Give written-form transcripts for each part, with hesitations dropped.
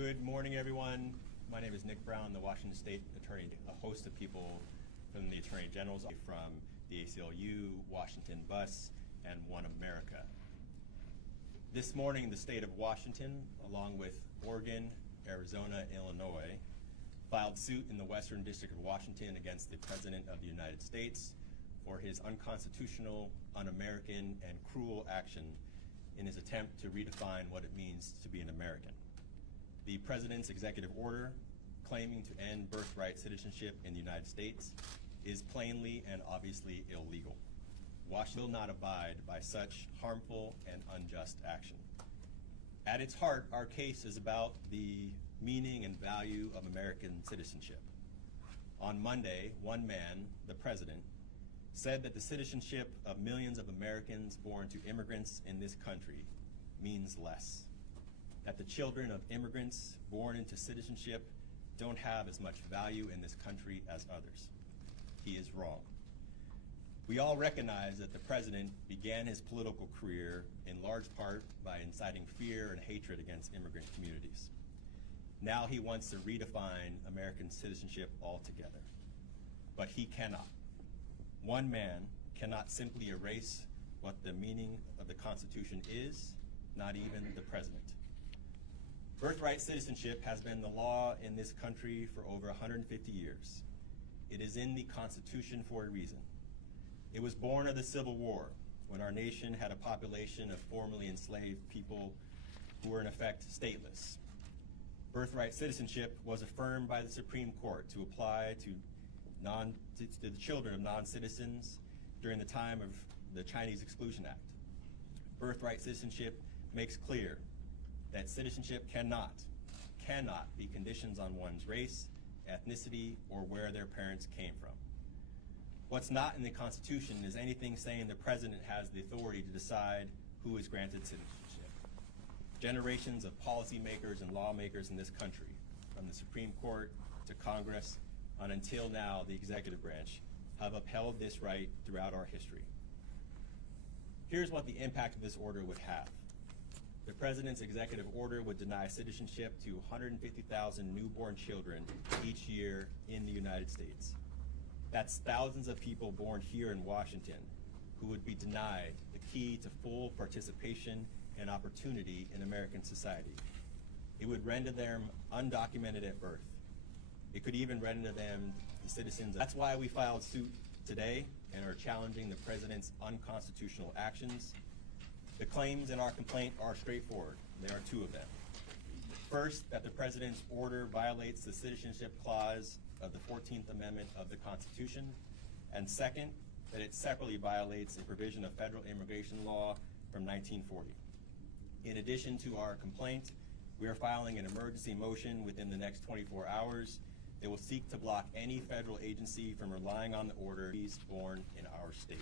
Good morning, everyone. My name is Nick Brown, the Washington State Attorney. A host of people from the Attorney General's office, from the ACLU, Washington Bus, and One America. This morning, the state of Washington, along with Oregon, Arizona, and Illinois, filed suit in the Western District of Washington against the President of the United States for his unconstitutional, un-American, and cruel action in his attempt to redefine what it means to be an American. The President's executive order claiming to end birthright citizenship in the United States is plainly and obviously illegal. Washington will not abide by such harmful and unjust action. At its heart, our case is about the meaning and value of American citizenship. On Monday, one man, the President, said that the citizenship of millions of Americans born to immigrants in this country means less. That the children of immigrants born into citizenship don't have as much value in this country as others. He is wrong. We all recognize that the President began his political career in large part by inciting fear and hatred against immigrant communities. Now he wants to redefine American citizenship altogether. But he cannot. One man cannot simply erase what the meaning of the Constitution is, not even the President. Birthright citizenship has been the law in this country for over 150 years. It is in the Constitution for a reason. It was born of the Civil War, when our nation had a population of formerly enslaved people who were in effect stateless. Birthright citizenship was affirmed by the Supreme Court to apply to the children of non-citizens during the time of the Chinese Exclusion Act. Birthright citizenship makes clear that citizenship cannot be conditions on one's race, ethnicity, or where their parents came from. What's not in the Constitution is anything saying the President has the authority to decide who is granted citizenship. Generations of policymakers and lawmakers in this country, from the Supreme Court to Congress, and until now the executive branch, have upheld this right throughout our history. Here's what the impact of this order would have. The President's executive order would deny citizenship to 150,000 newborn children each year in the United States. That's thousands of people born here in Washington who would be denied the key to full participation and opportunity in American society. It would render them undocumented at birth. It could even render them the citizens. That's why we filed suit today and are challenging the President's unconstitutional actions. The claims in our complaint are straightforward. There are two of them. First, that the President's order violates the citizenship clause of the 14th Amendment of the Constitution. And second, that it separately violates a provision of federal immigration law from 1940. In addition to our complaint, we are filing an emergency motion within the next 24 hours that will seek to block any federal agency from relying on the order born in our state.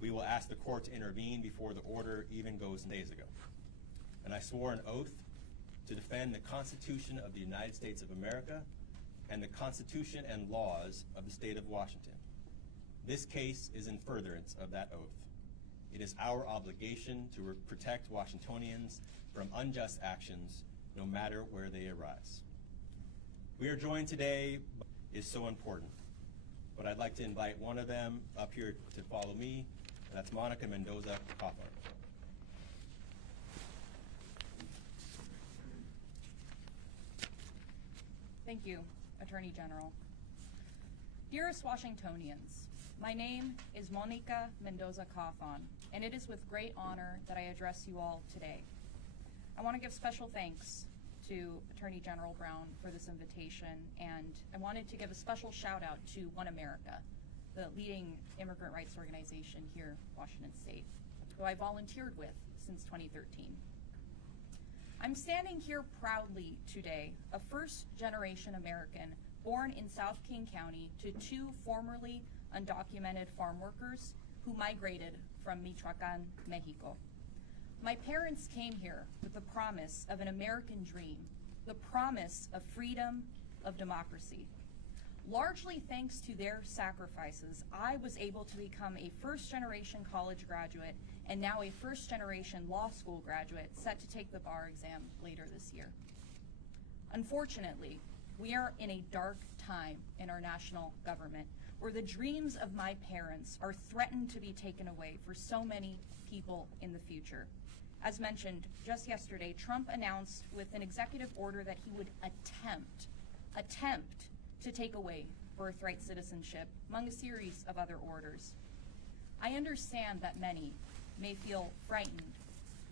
We will ask the court to intervene before the order even goes days ago. And I swore an oath to defend the Constitution of the United States of America and the Constitution and laws of the state of Washington. This case is in furtherance of that oath. It is our obligation to protect Washingtonians from unjust actions, no matter where they arise. We are joined today is so important, but I'd like to invite one of them up here to follow me. That's Monica Mendoza-Coffin. Thank you, Attorney General. Dearest Washingtonians, my name is Monica Mendoza-Coffin, and it is with great honor that I address you all today. I want to give special thanks to Attorney General Brown for this invitation, and I wanted to give a special shout out to One America, the leading immigrant rights organization here in Washington State, who I volunteered with since 2013. I'm standing here proudly today, a first-generation American born in South King County to two formerly undocumented farm workers who migrated from Michoacan, Mexico. My parents came here with the promise of an American dream, the promise of freedom, of democracy. Largely thanks to their sacrifices, I was able to become a first-generation college graduate and now a first-generation law school graduate set to take the bar exam later this year. Unfortunately, we are in a dark time in our national government where the dreams of my parents are threatened to be taken away for so many people in the future. As mentioned, just yesterday, Trump announced with an executive order that he would attempt to take away birthright citizenship, among a series of other orders. I understand that many may feel frightened,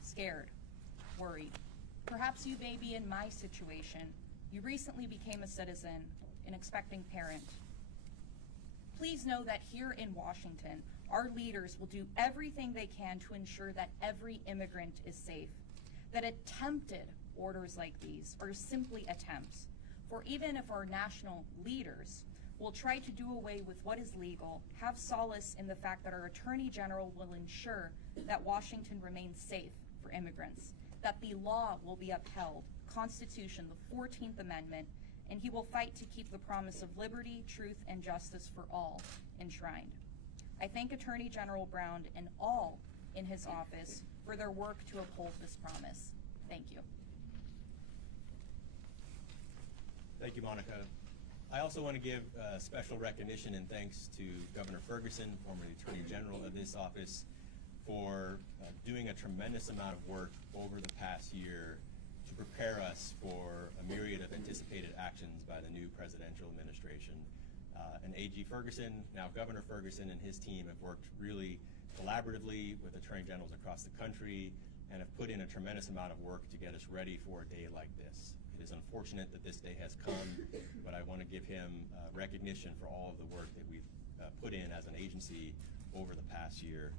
scared, worried. Perhaps you may be in my situation. You recently became a citizen, an expecting parent. Please know that here in Washington, our leaders will do everything they can to ensure that every immigrant is safe, that attempted orders like these are simply attempts. For even if our national leaders will try to do away with what is legal, have solace in the fact that our Attorney General will ensure that Washington remains safe for immigrants, that the law will be upheld, Constitution, the 14th Amendment, and he will fight to keep the promise of liberty, truth, and justice for all enshrined. I thank Attorney General Brown and all in his office for their work to uphold this promise. Thank you. Thank you, Monica. I also want to give special recognition and thanks to Governor Ferguson, former Attorney General of this office, for doing a tremendous amount of work over the past year to prepare us for a myriad of anticipated actions by the new presidential administration. And AG Ferguson, now Governor Ferguson, and his team have worked really collaboratively with Attorney Generals across the country and have put in a tremendous amount of work to get us ready for a day like this. It is unfortunate that this day has come, but I want to give him recognition for all of the work that we've put in as an agency over the past year.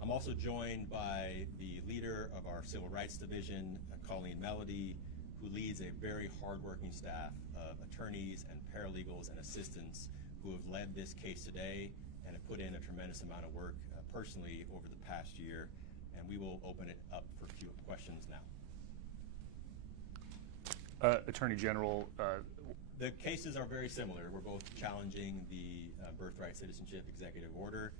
I'm also joined by the leader of our Civil Rights Division, Colleen Melody, who leads a very hardworking staff of attorneys and paralegals and assistants who have led this case today and have put in a tremendous amount of work personally over the past year. And we will open it up for questions now. Attorney General, the cases are very similar. We're both challenging the birthright citizenship executive order.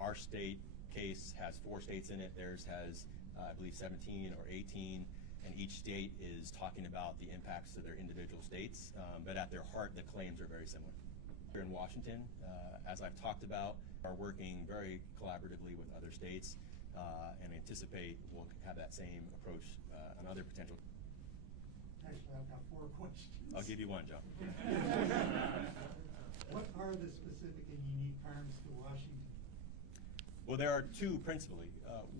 Our state case has 4 states in it. Theirs has, I believe, 17 or 18, and each state is talking about the impacts to their individual states, but at their heart, the claims are very similar. Here in Washington, as I've talked about, are working very collaboratively with other states and anticipate we'll have that same approach on other potential. Actually, I've got 4 questions. I'll give you one, Joe. What are the specific and unique harms to Washington? Well, there are 2 principally.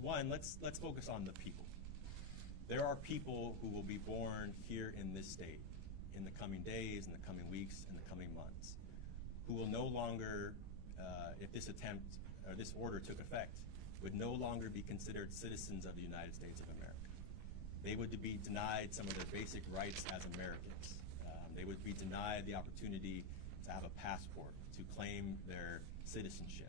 One, let's focus on the people. There are people who will be born here in this state in the coming days, in the coming weeks, in the coming months, who will no longer, if this attempt or this order took effect, would no longer be considered citizens of the United States of America. They would be denied some of their basic rights as Americans. They would be denied the opportunity to have a passport, to claim their citizenship.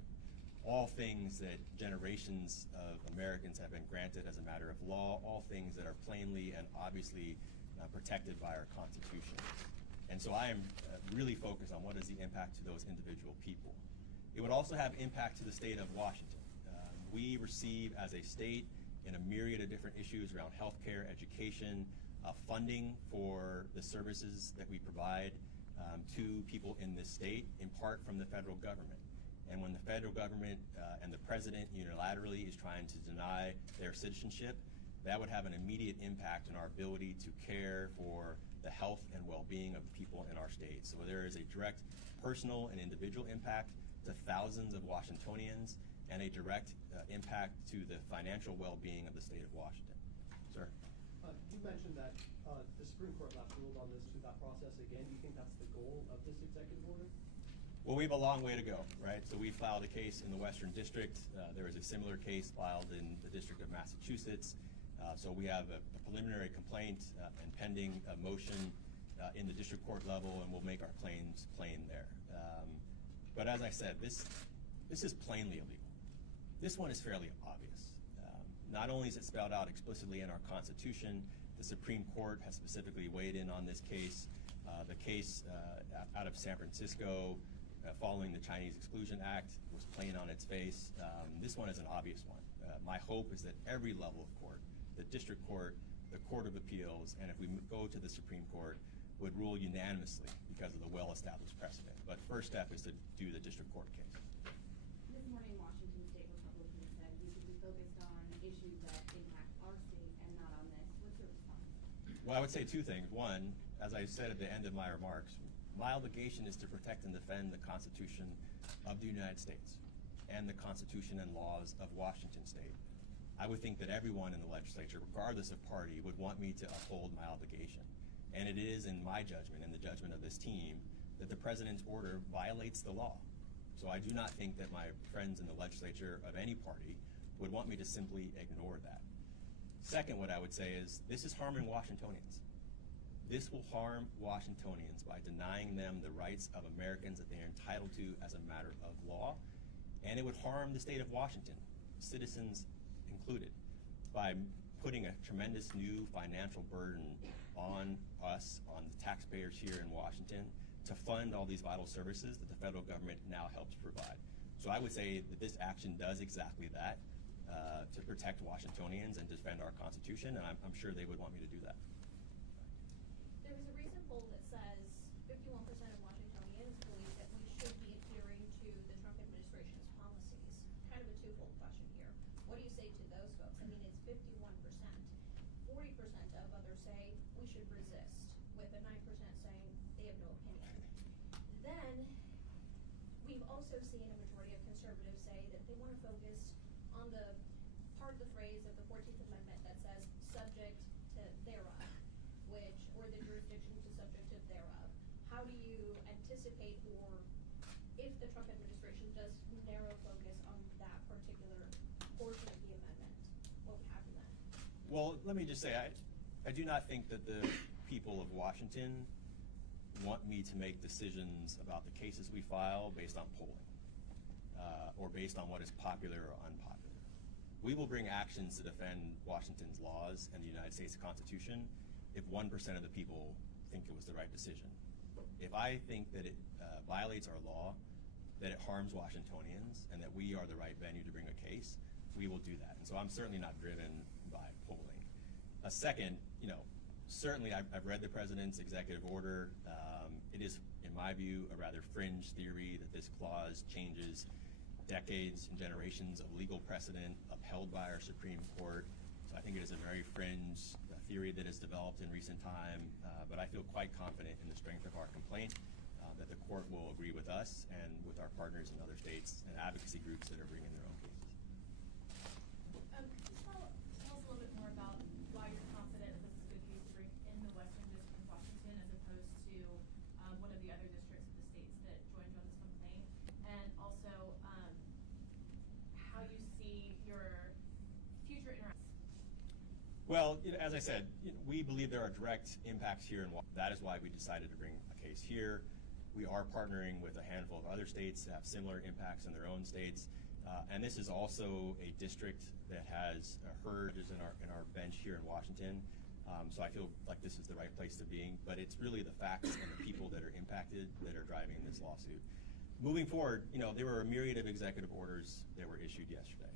All things that generations of Americans have been granted as a matter of law, all things that are plainly and obviously protected by our Constitution. And so I am really focused on what is the impact to those individual people. It would also have impact to the state of Washington. We receive as a state in a myriad of different issues around healthcare, education, funding for the services that we provide to people in this state, in part from the federal government. And when the federal government and the president unilaterally is trying to deny their citizenship, that would have an immediate impact on our ability to care for the health and well-being of the people in our state. So there is a direct personal and individual impact to thousands of Washingtonians and a direct impact to the financial well-being of the state of Washington. Sir? You mentioned that the Supreme Court last ruled on this through that process again. Do you think that's the goal of this executive order? Well, we have a long way to go, right? So we filed a case in the Western District. There was a similar case filed in the District of Massachusetts. So we have a preliminary complaint and pending a motion in the district court level, and we'll make our claims plain there. But as I said, this is plainly illegal. This one is fairly obvious. Not only is it spelled out explicitly in our Constitution, the Supreme Court has specifically weighed in on this case. The case out of San Francisco following the Chinese Exclusion Act was plain on its face. This one is an obvious one. My hope is that every level of court, the district court, the Court of Appeals, and if we go to the Supreme Court, would rule unanimously because of the well-established precedent. But first step is to do the district court case. This morning, Washington State Republicans said we should be focused on issues that impact our state and not on this. What's your response? Well, I would say two things. One, as I said at the end of my remarks, my obligation is to protect and defend the Constitution of the United States and the Constitution and laws of Washington State. I would think that everyone in the legislature, regardless of party, would want me to uphold my obligation. And it is in my judgment and the judgment of this team that the president's order violates the law. So I do not think that my friends in the legislature of any party would want me to simply ignore that. Second, what I would say is this is harming Washingtonians. This will harm Washingtonians by denying them the rights of Americans that they are entitled to as a matter of law. And it would harm the state of Washington, citizens included, by putting a tremendous new financial burden on us, on the taxpayers here in Washington, to fund all these vital services that the federal government now helps provide. So I would say that this action does exactly that, to protect Washingtonians and defend our Constitution, and I'm sure they would want me to do that. There was a recent poll that says 51% of Washingtonians believe that we should be adhering to the Trump administration's policies. Kind of a twofold question here. What do you say to those folks? I mean, it's 51%. 40% of others say we should resist, with a 9% saying they have no opinion. Then, we've also seen a majority of conservatives say that they want to focus on the part of the phrase of the 14th Amendment that says subject to thereof, or the jurisdiction to subject to thereof. How do you anticipate, or if the Trump administration does narrow focus on that particular portion of the amendment, what would happen then? Well, let me just say, I do not think that the people of Washington want me to make decisions about the cases we file based on polling, or based on what is popular or unpopular. We will bring actions to defend Washington's laws and the United States Constitution if 1% of the people think it was the right decision. If I think that it violates our law, that it harms Washingtonians, and that we are the right venue to bring a case, we will do that. And so I'm certainly not driven by polling. A second, certainly I've read the president's executive order. It is, in my view, a rather fringe theory that this clause changes decades and generations of legal precedent upheld by our Supreme Court. So I think it is a very fringe theory that has developed in recent time, but I feel quite confident in the strength of our complaint, that the court will agree with us and with our partners in other states and advocacy groups that are bringing their own cases. Just tell us a little bit more about why you're confident that this is a good case to bring in the Western District of Washington as opposed to one of the other districts of the states that joined on this complaint, and also how you see your future interactions. Well, as I said, we believe there are direct impacts here, and that is why we decided to bring a case here. We are partnering with a handful of other states that have similar impacts in their own states, and this is also a district that has heard in our bench here in Washington. So I feel like this is the right place to be, but it's really the facts and the people that are impacted that are driving this lawsuit. Moving forward, there were a myriad of executive orders that were issued yesterday.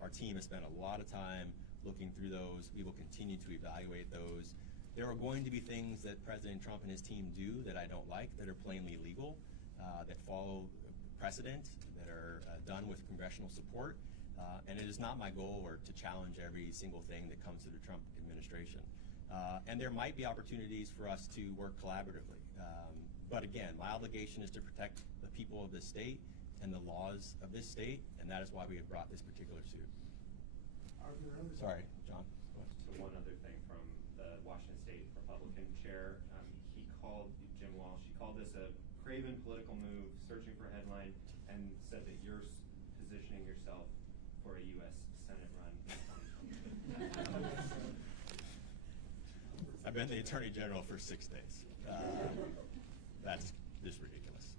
Our team has spent a lot of time looking through those. We will continue to evaluate those. There are going to be things that President Trump and his team do that I don't like, that are plainly illegal, that follow precedent, that are done with congressional support. And it is not my goal to challenge every single thing that comes to the Trump administration. And there might be opportunities for us to work collaboratively. But again, my obligation is to protect the people of this state and the laws of this state, and that is why we have brought this particular suit. Are there other? Sorry, John. Go ahead. So one other thing from the Washington State Republican chair, Jim Walsh, he called this a craven political move, searching for a headline, and said that you're positioning yourself for a U.S. Senate run in 2020. I've been the Attorney General for 6 days. That's just ridiculous.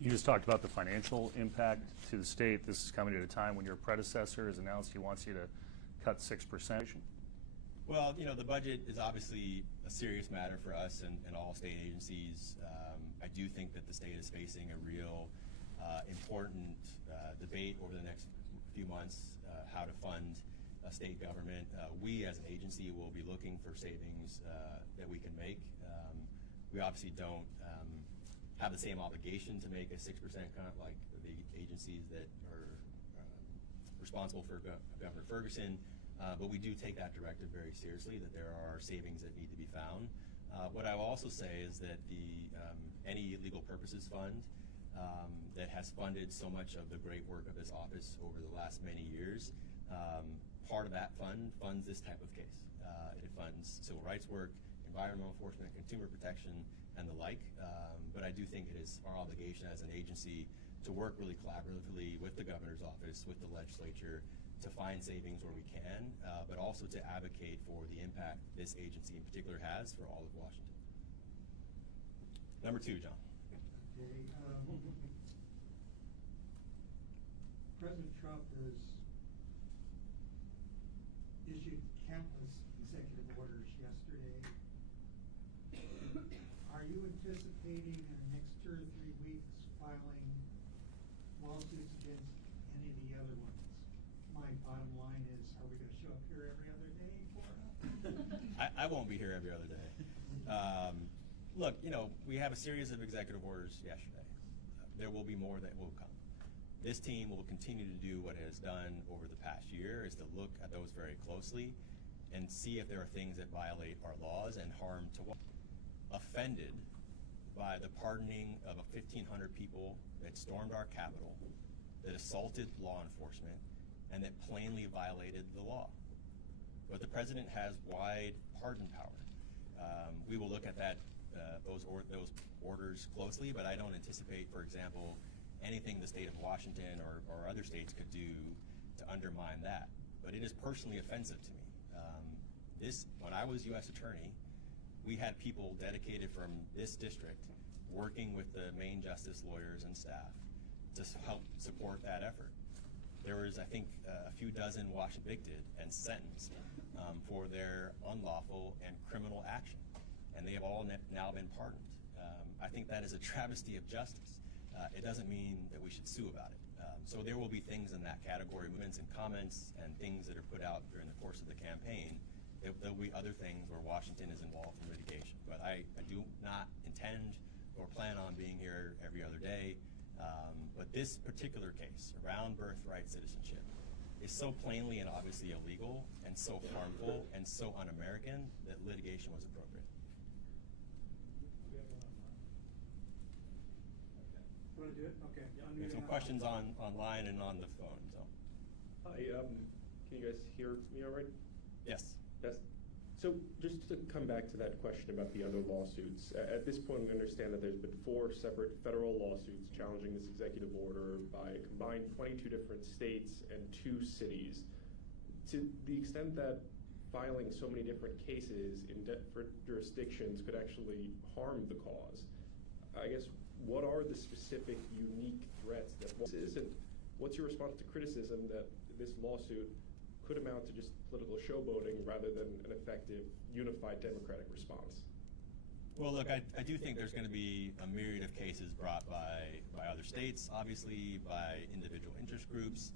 You just talked about the financial impact to the state. This is coming at a time when your predecessor has announced he wants you to cut 6%. Well, the budget is obviously a serious matter for us and all state agencies. I do think that the state is facing a real important debate over the next few months, how to fund state government. We as an agency will be looking for savings that we can make. We obviously don't have the same obligation to make a 6% cut like the agencies that are responsible for Governor Ferguson, but we do take that directive very seriously, that there are savings that need to be found. What I will also say is that the any legal purposes fund that has funded so much of the great work of this office over the last many years, part of that fund funds this type of case. It funds civil rights work, environmental enforcement, consumer protection, and the like. But I do think it is our obligation as an agency to work really collaboratively with the governor's office, with the legislature, to find savings where we can, but also to advocate for the impact this agency in particular has for all of Washington. Number 2, John. Okay, President Trump has issued countless executive orders yesterday. Are you anticipating in the next 2 or 3 weeks filing lawsuits against any of the other ones? My bottom line is, are we going to show up here every other day for it? I won't be here every other day. Look, we have a series of executive orders yesterday. There will be more that will come. This team will continue to do what it has done over the past year, is to look at those very closely and see if there are things that violate our laws and harm to offended by the pardoning of 1,500 people that stormed our Capitol, that assaulted law enforcement, and that plainly violated the law. But the president has wide pardon power. We will look at those orders closely, but I don't anticipate, for example, anything the state of Washington or other states could do to undermine that. But it is personally offensive to me. When I was U.S. Attorney, we had people dedicated from this district working with the main justice lawyers and staff to help support that effort. There was, I think, a few dozen convicted and sentenced for their unlawful and criminal action, and they have all now been pardoned. I think that is a travesty of justice. It doesn't mean that we should sue about it. So there will be things in that category, movements and comments and things that are put out during the course of the campaign. There will be other things where Washington is involved in litigation. But I do not intend or plan on being here every other day. But this particular case around birthright citizenship is so plainly and obviously illegal and so harmful and so un-American that litigation was appropriate. You want to do it? Okay. There's some questions online and on the phone. So. Hi, can you guys hear me all right? Yes. Yes. So just to come back to that question about the other lawsuits, at this point we understand that there's been 4 separate federal lawsuits challenging this executive order by a combined 22 different states and 2 cities. To the extent that filing so many different cases in different jurisdictions could actually harm the cause, I guess what are the specific unique threats that this is, and what's your response to criticism that this lawsuit could amount to just political showboating rather than an effective, unified democratic response? Well, look, I do think there's going to be a myriad of cases brought by other states, obviously by individual interest groups,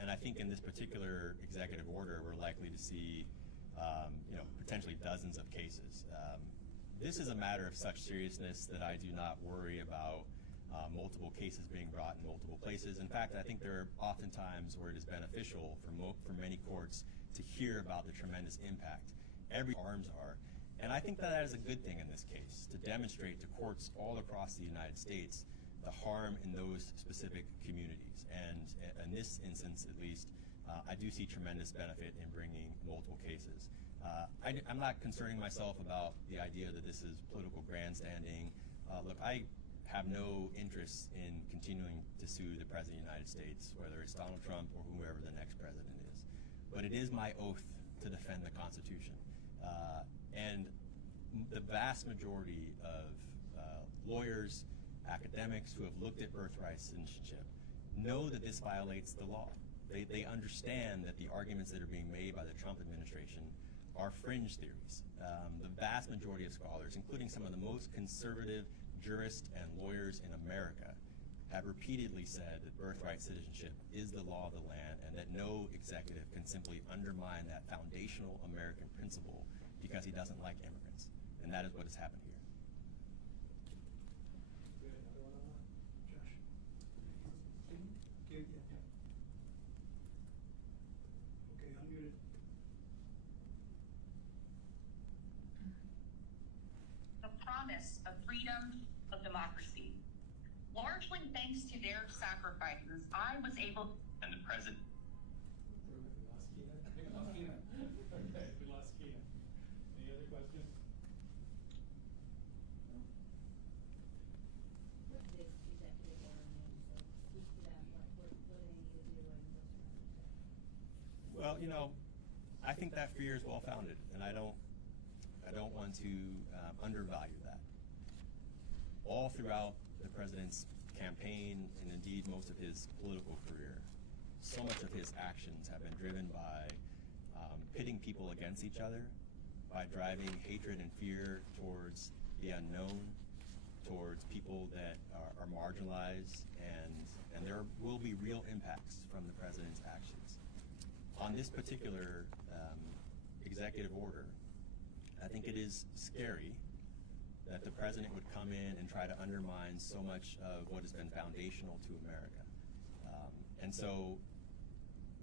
and I think in this particular executive order, we're likely to see, potentially dozens of cases. This is a matter of such seriousness that I do not worry about multiple cases being brought in multiple places. In fact, I think there are often times where it is beneficial for many courts to hear about the tremendous impact every harms are. And I think that is a good thing in this case, to demonstrate to courts all across the United States the harm in those specific communities. And in this instance, at least, I do see tremendous benefit in bringing multiple cases. I'm not concerning myself about the idea that this is political grandstanding. Look, I have no interest in continuing to sue the President of the United States, whether it's Donald Trump or whoever the next president is. But it is my oath to defend the Constitution. And the vast majority of lawyers, academics who have looked at birthright citizenship know that this violates the law. They understand that the arguments that are being made by the Trump administration are fringe theories. The vast majority of scholars, including some of the most conservative jurists and lawyers in America, have repeatedly said that birthright citizenship is the law of the land and that no executive can simply undermine that foundational American principle because he doesn't like immigrants. And that is what has happened here. We have another one on that? Josh. Give you. Okay, unmuted. The promise of freedom, of democracy. Largely thanks to their sacrifices, I was able. And the president. We lost Keena. Okay, we lost Keena. Any other questions? What this executive order means, so speak to that, what do they need to do and what's your understanding? Well, you know, I think that fear is well-founded, and I don't want to undervalue that. All throughout the president's campaign, and indeed most of his political career, so much of his actions have been driven by pitting people against each other, by driving hatred and fear towards the unknown, towards people that are marginalized, and there will be real impacts from the president's actions. On this particular executive order, I think it is scary that the president would come in and try to undermine so much of what has been foundational to America. And so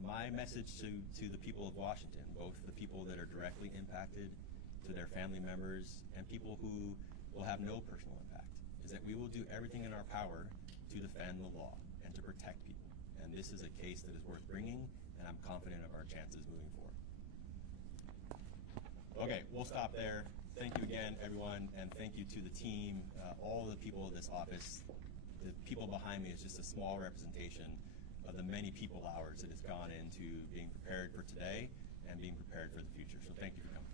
my message to the people of Washington, both the people that are directly impacted, to their family members, and people who will have no personal impact, is that we will do everything in our power to defend the law and to protect people. And this is a case that is worth bringing, and I'm confident of our chances moving forward. Okay, we'll stop there. Thank you again, everyone, and thank you to the team, all the people of this office. The people behind me is just a small representation of the many people hours that has gone into being prepared for today and being prepared for the future. So thank you for coming.